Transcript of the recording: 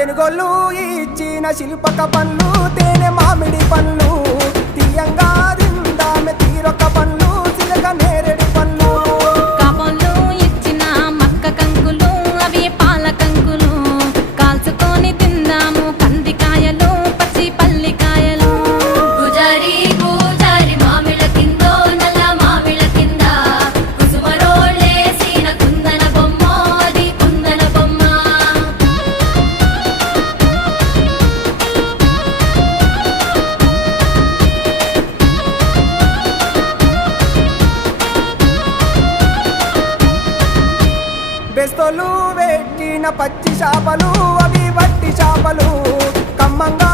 తెనుగోళ్ళు ఇచ్చిన శిల్పక పండ్లు తేనె మామిడి పండ్లు తీయంగా తిందామె తీరొక్క పండ్లు చిలక నేరేడి పండ్లు కాపోళ్ళు ఇచ్చిన మక్క కంకులు అవి పాల కంకులు కాల్చుకొని తిందాము కందికాయలు పచ్చి పల్లికాయలు గుజారి గుజారి మామిళ్ళ కిందో నల్ల మామిళ్ళ కింద కుసుమరోళ్ళేసిన కుందన బొమ్మ అది కుందన బొమ్మ బెస్తోలు పెట్టిన పచ్చి చేపలు అవి వట్టి చేపలు కమ్మంగా